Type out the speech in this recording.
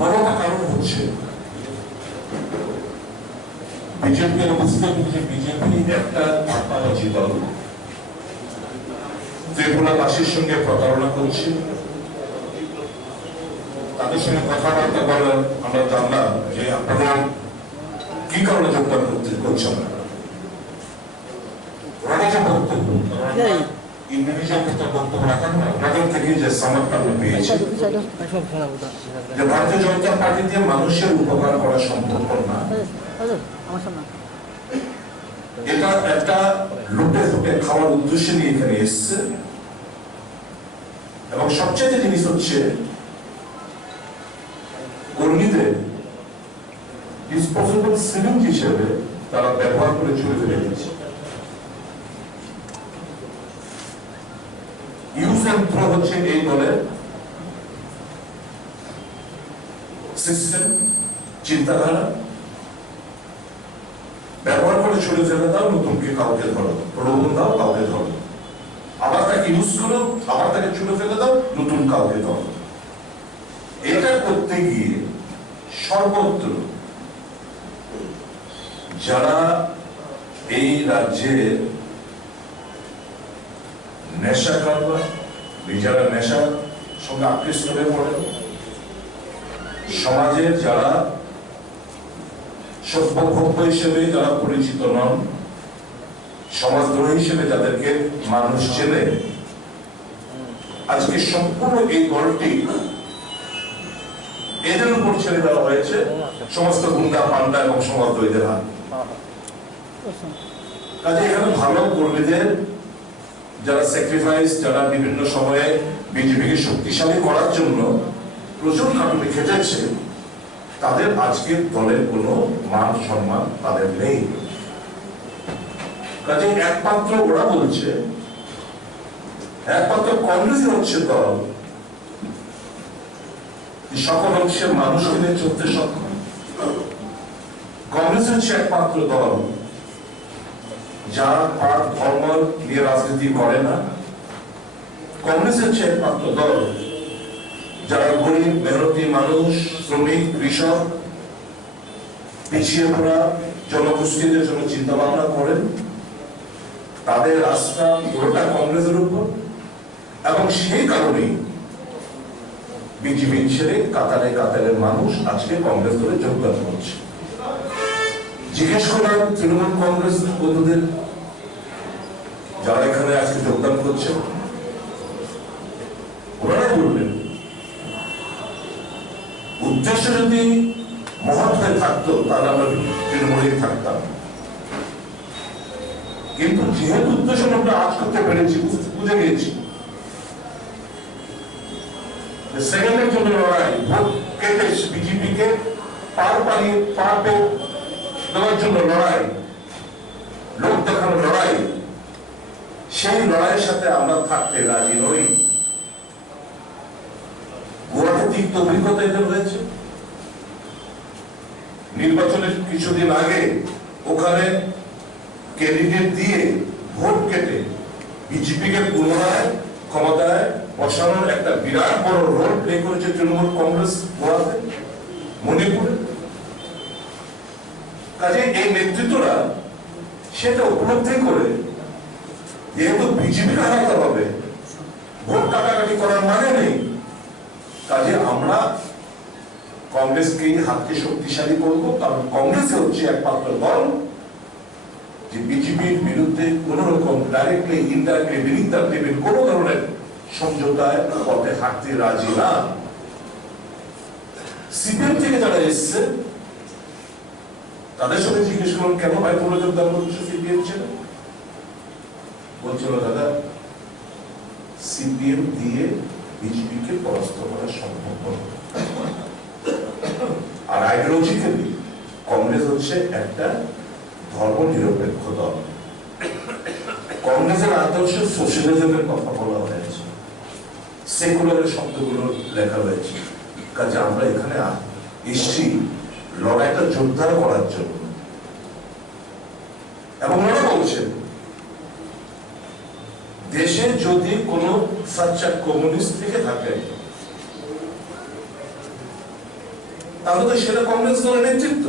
বড় কারণ হচ্ছে বিজেপি অবস্থা, বিজেপি একটা আপাবাজি দল ত্রিপুরাবাসীর সঙ্গে প্রতারণা করছে। তাদের সঙ্গে কথাবার্তা বলে আমরা জানলাম যে আপনারা কি কারণে যোগদান করছেন না। ওরা যে বক্তব্য ইন্ডিভিজুয়াল ক্ষেত্রে বক্তব্য রাখেন না, ওনাদের থেকে যে সমর্থন পেয়েছে যে ভারতীয় জনতা পার্টি দিয়ে মানুষের উপকার করা সম্ভব না, এটা একটা লুটে ফুটে খাওয়ার উদ্দেশ্যে নিয়ে এখানে এসছে। এবং সবচেয়ে জিনিস হচ্ছে কর্মীদের ডিসপোজেবল সিরিঞ্জ হিসেবে তারা ব্যবহার করে চলে ফেলে দিচ্ছে। ইউজ এন্ড থ্রো হচ্ছে এই দলের সিস্টেম, চিন্তাধারা। ব্যবহার করে চলে ফেলে দাও, নতুনকে কাউকে ধরো, প্রলোভন দাও, কাউকে ধরো, আবার তাকে ইউজ করো, আবার তাকে চলে ফেলে দাও, নতুন কাউকে ধরো। এটা করতে গিয়ে সর্বত্র যারা এই রাজ্যের নেশা কারবার, যারা নেশার সঙ্গে আকৃষ্ট হয়ে পড়ে, সমাজের যারা সভ্য হিসেবে যারা পরিচিত নন, সমাজদ্রোহী হিসেবে যাদেরকে মানুষ চেনে, আজকে সম্পূর্ণ এই দলটি এদের উপর ছেড়ে দেওয়া হয়েছে সমস্ত গুন্ডা পান্ডা এবং সমাজদ্রোহীদের হাত। কাজে এখানে ভালো কর্মীদের যারা স্যাক্রিফাইস, যারা বিভিন্ন সময়ে বিজেপিকে শক্তিশালী করার জন্য প্রচুর খাটুনি খেটেছে, তাদের আজকে দলের কোনো মান সম্মান তাদের নেই। কাজে একমাত্র ওরা বলছে, একমাত্র কংগ্রেস হচ্ছে দল সকল অংশের মানুষকে নিয়ে চলতে সক্ষম। কংগ্রেস হচ্ছে একমাত্র দল যারা পার্ট ধর্ম নিয়ে রাজনীতি করে না। কংগ্রেস হচ্ছে একমাত্র দল যারা গরিব মেহনতি মানুষ, শ্রমিক, কৃষক, পিছিয়ে পড়া জনগোষ্ঠীদের জন্য চিন্তা ভাবনা করেন। তাদের আস্থা পুরোটা কংগ্রেসের উপর, এবং সেই কারণেই বিজেপি ছেড়ে কাতারে কাতারের মানুষ আজকে কংগ্রেস দলে যোগদান করছে। জিজ্ঞেস করলাম তৃণমূল কংগ্রেস বন্ধুদের যারা এখানে আজকে যোগদান করছে, ওনারা বলবেন উদ্দেশ্য যদি মহৎ হয়ে থাকতো তাহলে আমরা তৃণমূলে থাকতাম। কিন্তু যেহেতু উদ্দেশ্য আমরা আজ করতে পেরেছি, বুঝে গিয়েছি সেকেন্ডের জন্য লড়াই, ভোট কেটে বিজেপিকে পার দেওয়ার জন্য লড়াই, লোক দেখানো লড়াই, সেই লড়াইয়ের সাথে আমরা থাকতে রাজি নই। গোয়াতে তিক্ত অভিজ্ঞতা এদের হয়েছে। নির্বাচনের কিছুদিন আগে ওখানে ক্যান্ডিডেট দিয়ে ভোট কেটে বিজেপিকে পুনরায় ক্ষমতায় বসানোর একটা বিরাট বড় রোল প্লে করেছে তৃণমূল কংগ্রেস গোয়াতে, মণিপুরে। কাজে এই নেতৃত্বরা সেটা উপলব্ধি করে যেহেতু বিজেপিকে হারাতে হবে, ভোট কাটাকাটি করার মানে নেই, কাজে আমরা কংগ্রেসকে হাতকে শক্তিশালী করব। কারণ কংগ্রেস হচ্ছে একমাত্র দল যে বিজেপির বিরুদ্ধে কোন রকম ডাইরেক্টলি ইনডাইরেক্টলি বিরোধিতা দেবেন, কোন ধরনের সমঝোতায় পথে হাঁটতে রাজি না। সিপিএম থেকে যারা এসছে তাদের সাথে জিজ্ঞেস করুন কেন ভাই তোমরা যোগদান করছো সিপিএম ছিল, বলছিল দাদা সিপিএম দিয়ে বিজেপিকে পরাস্ত করা সম্ভব। আর আইডিওলজিক্যালি কংগ্রেস হচ্ছে একটা ধর্ম নিরপেক্ষ দল। কংগ্রেসের আদর্শ সোশ্যালিজমের কথা বলা হয়েছে, সেকুলারের শব্দগুলো লেখা হয়েছে। কাজে আমরা এখানে এসছি লড়াইটা জোরদার করার জন্য। এবং ওরা বলছেন দেশে যদি কোনো সাচ্চা কমিউনিস্ট থেকে থাকে তাহলে তো সেটা কংগ্রেস দলের নেতৃত্ব।